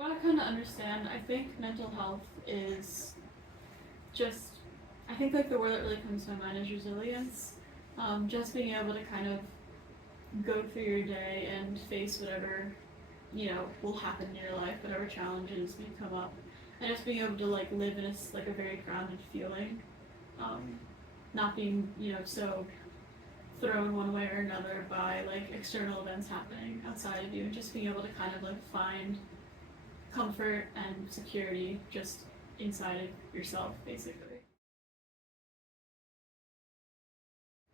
What I kind of understand, I think mental health is just, I think like the word that really comes to my mind is resilience. Just being able to kind of go through your day and face whatever, will happen in your life, whatever challenges may come up. And just being able to like live in like a very grounded feeling. Um, Not being, so thrown one way or another by like external events happening outside of you, and just being able to kind of like find comfort and security just inside of yourself, basically.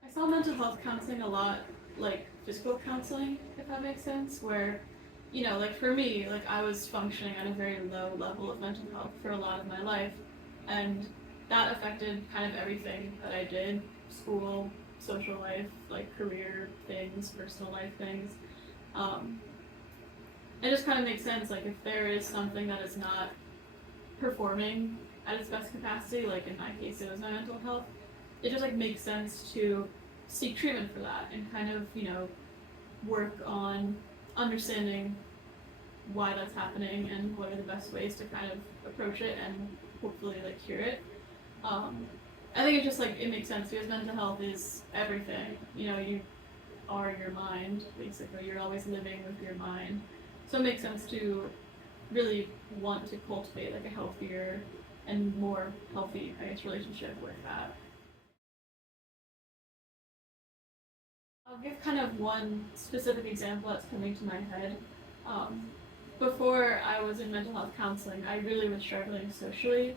I saw mental health counseling a lot like physical counseling, if that makes sense, where, like for me, like I was functioning at a very low level of mental health for a lot of my life, and that affected kind of everything that I did, school, social life, like career things, personal life things. Um, it just kind of makes sense, like if there is something that is not performing at its best capacity, like in my case it was my mental health, it just like makes sense to seek treatment for that and kind of, work on understanding why that's happening and what are the best ways to kind of approach it and hopefully like cure it. Um, I think it's just like it makes sense because mental health is everything. You are your mind, basically. You're always living with your mind. So it makes sense to really want to cultivate like a healthier and more healthy, I guess, relationship with that. I'll give kind of one specific example that's coming to my head. Um, Before I was in mental health counseling, I really was struggling socially,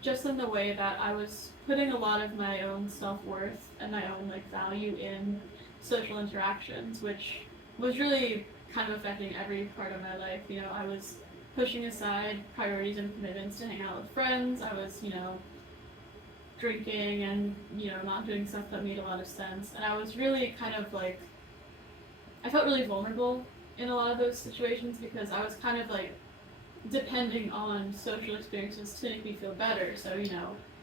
just in the way that I was putting a lot of my own self-worth and my own like value in social interactions, which was really kind of affecting every part of my life. I was pushing aside priorities and commitments to hang out with friends. I was, drinking and, not doing stuff that made a lot of sense. And I was really kind of like, I felt really vulnerable in a lot of those situations because I was kind of like depending on social experiences to make me feel better. So,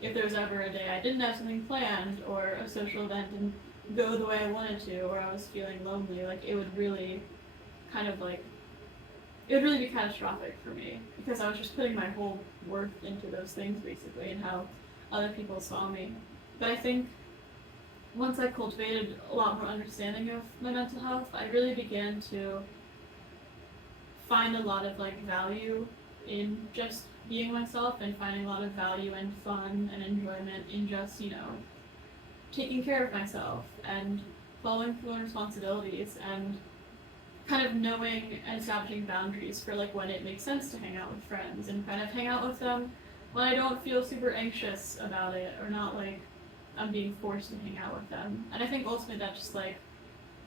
if there was ever a day I didn't have something planned or a social event didn't go the way I wanted to, or I was feeling lonely, like it would really kind of like, it would really be catastrophic for me because I was just putting my whole worth into those things basically and how other people saw me. But I think once I cultivated a lot more understanding of my mental health, I really began to find a lot of like value in just being myself and finding a lot of value and fun and enjoyment in just, taking care of myself and following through on responsibilities and kind of knowing and establishing boundaries for like when it makes sense to hang out with friends and kind of hang out with them when I don't feel super anxious about it or not like I'm being forced to hang out with them. And I think ultimately that just like,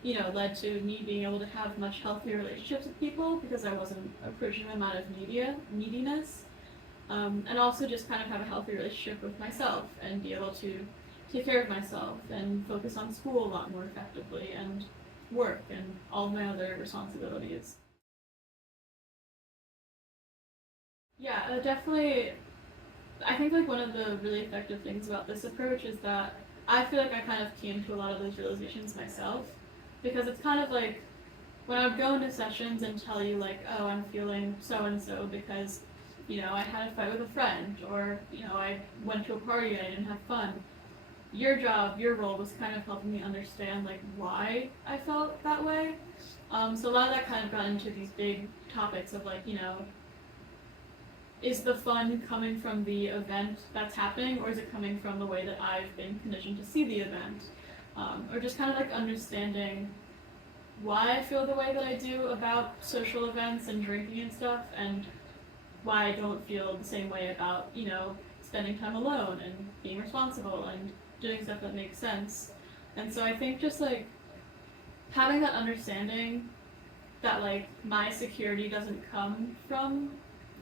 led to me being able to have much healthier relationships with people because I wasn't approaching them out of neediness. And also just kind of have a healthy relationship with myself and be able to take care of myself and focus on school a lot more effectively and work and all of my other responsibilities. Yeah, definitely. I think like one of the really effective things about this approach is that I feel like I kind of came to a lot of those realizations myself because it's kind of like when I would go into sessions and tell you like, oh, I'm feeling so and so because, I had a fight with a friend or, I went to a party and I didn't have fun. Your job, your role was kind of helping me understand like why I felt that way. So a lot of that kind of got into these big topics of like, is the fun coming from the event that's happening, or is it coming from the way that I've been conditioned to see the event? Or just kind of like understanding why I feel the way that I do about social events and drinking and stuff, and why I don't feel the same way about, spending time alone and being responsible and doing stuff that makes sense. And so I think just like having that understanding that like my security doesn't come from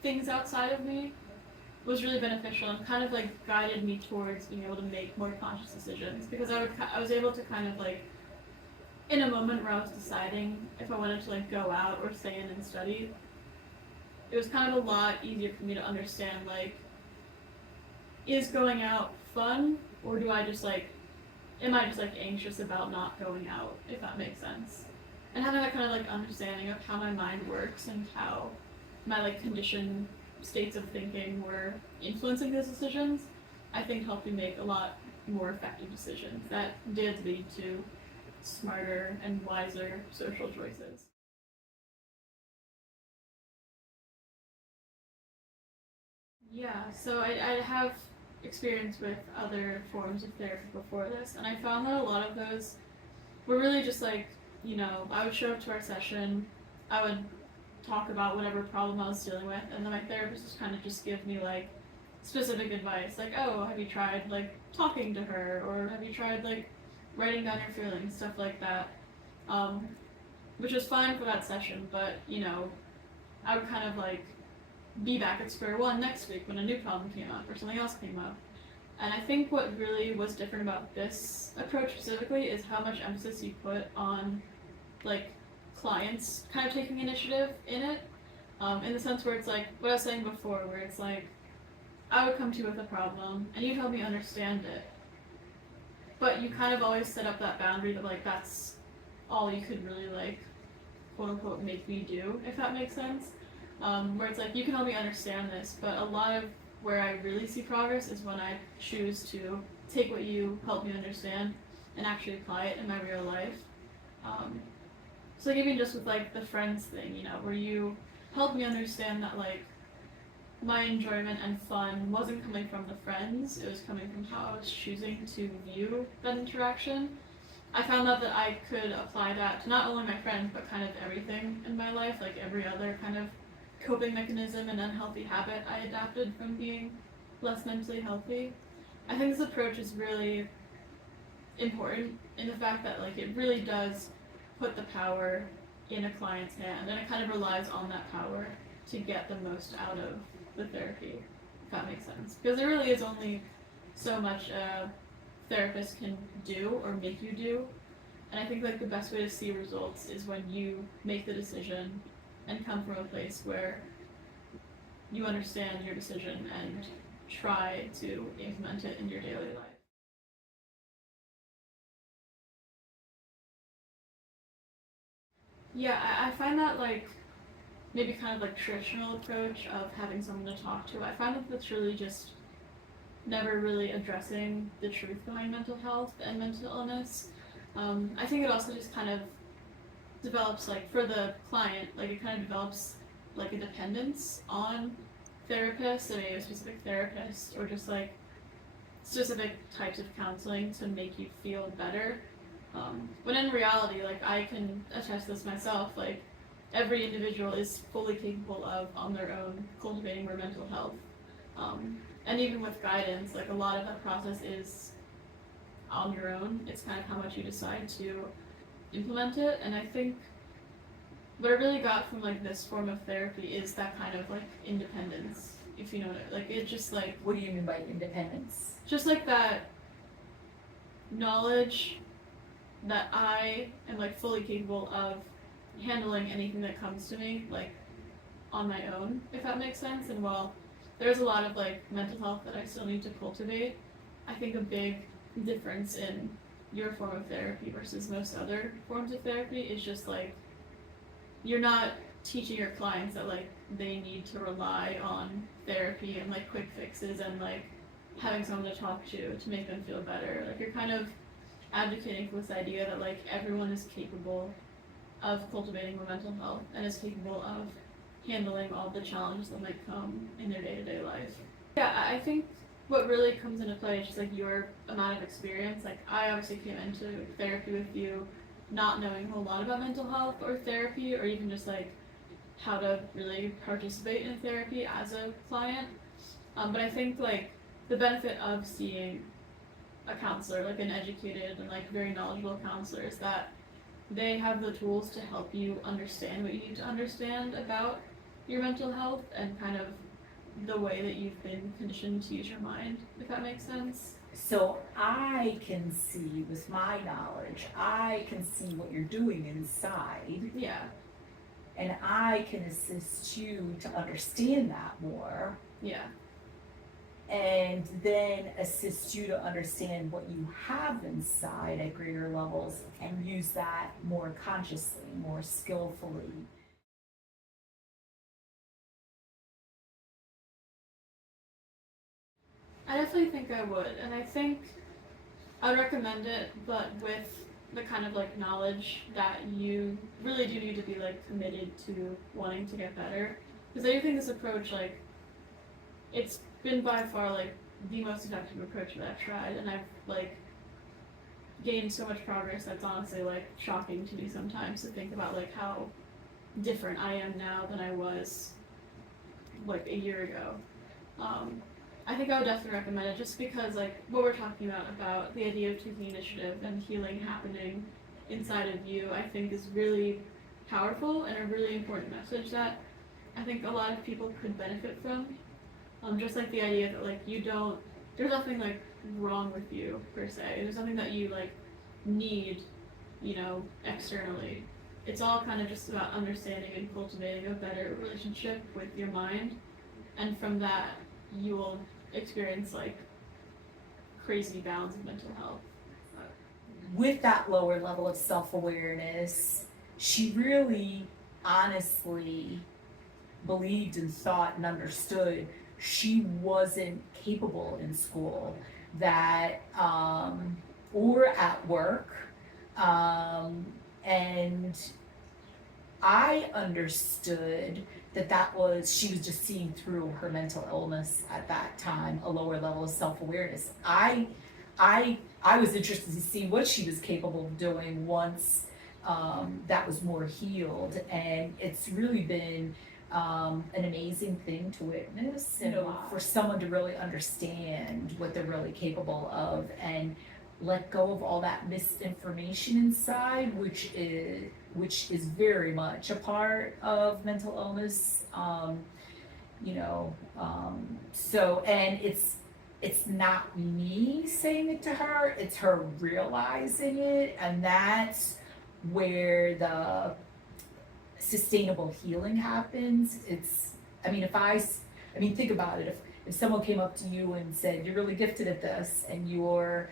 things outside of me was really beneficial and kind of like guided me towards being able to make more conscious decisions because I was able to kind of like in a moment where I was deciding if I wanted to like go out or stay in and study, it was kind of a lot easier for me to understand like, is going out fun or do I just like, am I just like anxious about not going out, if that makes sense. And having that kind of like understanding of how my mind works and how my like conditioned states of thinking were influencing those decisions, I think helped me make a lot more effective decisions that did lead to smarter and wiser social choices. Yeah, so I have experience with other forms of therapy before this, and I found that a lot of those were really just like, I would show up to our session, I would talk about whatever problem I was dealing with, and then my therapist would kind of just give me like specific advice, like, oh, have you tried like talking to her, or have you tried like writing down your feelings, stuff like that, um, which was fine for that session, but I would kind of like be back at square one next week when a new problem came up or something else came up. And I think what really was different about this approach specifically is how much emphasis you put on like clients kind of taking initiative in it, in the sense where it's like what I was saying before, where it's like I would come to you with a problem and you'd help me understand it, but you kind of always set up that boundary that like that's all you could really like quote unquote make me do, if that makes sense. Where it's like you can help me understand this, but a lot of where I really see progress is when I choose to take what you help me understand and actually apply it in my real life. So like even just with like the friends thing, where you help me understand that like my enjoyment and fun wasn't coming from the friends, it was coming from how I was choosing to view that interaction. I found out that I could apply that to not only my friends, but kind of everything in my life, like every other kind of coping mechanism and unhealthy habit I adapted from being less mentally healthy. I think this approach is really important in the fact that like it really does put the power in a client's hand, and it kind of relies on that power to get the most out of the therapy, if that makes sense. Because there really is only so much a therapist can do or make you do, and I think like the best way to see results is when you make the decision and come from a place where you understand your decision and try to implement it in your daily life. Yeah, I find that like maybe kind of like traditional approach of having someone to talk to, I find that that's really just never really addressing the truth behind mental health and mental illness. I think it also just kind of develops like for the client, like it kind of develops like a dependence on therapists, or maybe a specific therapist, or just like specific types of counseling to make you feel better. When in reality, like I can attest this myself, like every individual is fully capable of, on their own, cultivating their mental health. And even with guidance, like a lot of that process is on your own. It's kind of how much you decide to implement it. And I think what I really got from like this form of therapy is that kind of like independence, if you know what like it just like What do you mean by independence? just like that knowledge that I am like fully capable of handling anything that comes to me like on my own, if that makes sense. And while there's a lot of like mental health that I still need to cultivate, I think a big difference in your form of therapy versus most other forms of therapy is just like you're not teaching your clients that like they need to rely on therapy and like quick fixes and like having someone to talk to make them feel better. Like you're kind of advocating for this idea that like everyone is capable of cultivating their mental health and is capable of handling all the challenges that might come in their day-to-day life. Yeah, I think what really comes into play is just like your amount of experience. Like I obviously came into therapy with you not knowing a whole lot about mental health or therapy, or even just like how to really participate in therapy as a client. But I think like the benefit of seeing a counselor, like an educated and like very knowledgeable counselor, is that they have the tools to help you understand what you need to understand about your mental health and kind of the way that you've been conditioned to use your mind, if that makes sense. So I can see, with my knowledge, I can see what you're doing inside, Yeah. and I can assist you to understand that more, Yeah. and then assist you to understand what you have inside at greater levels and use that more consciously, more skillfully. I definitely think I would, and I think I would recommend it, but with the kind of like knowledge that you really do need to be like committed to wanting to get better. Because I do think this approach, like, it's been by far like the most effective approach that I've tried, and I've like gained so much progress that's honestly like shocking to me sometimes to think about like how different I am now than I was like a year ago. Um, I think I would definitely recommend it just because like what we're talking about the idea of taking initiative and healing happening inside of you, I think is really powerful and a really important message that I think a lot of people could benefit from. Just like the idea that like you don't, there's nothing like wrong with you per se. There's nothing that you like need, externally. It's all kind of just about understanding and cultivating a better relationship with your mind, and from that you will experience like crazy balance of mental health. With that lower level of self-awareness, she really honestly believed and thought and understood she wasn't capable in school, that or at work, and I understood that was she was just seeing through her mental illness at that time, a lower level of self-awareness. I was interested to see what she was capable of doing once that was more healed, and it's really been an amazing thing to witness, and for someone to really understand what they're really capable of and let go of all that misinformation inside, which is very much a part of mental illness. So, and it's not me saying it to her, it's her realizing it, and that's where the sustainable healing happens. Think about it. If someone came up to you and said, you're really gifted at this, and you're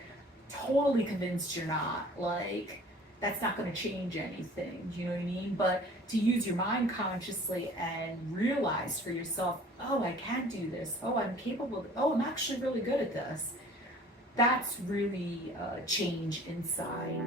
totally convinced you're not, like, that's not going to change anything. Do you know what I mean? But to use your mind consciously and realize for yourself, oh, I can do this. Oh, I'm capable. Oh, I'm actually really good at this. That's really change inside.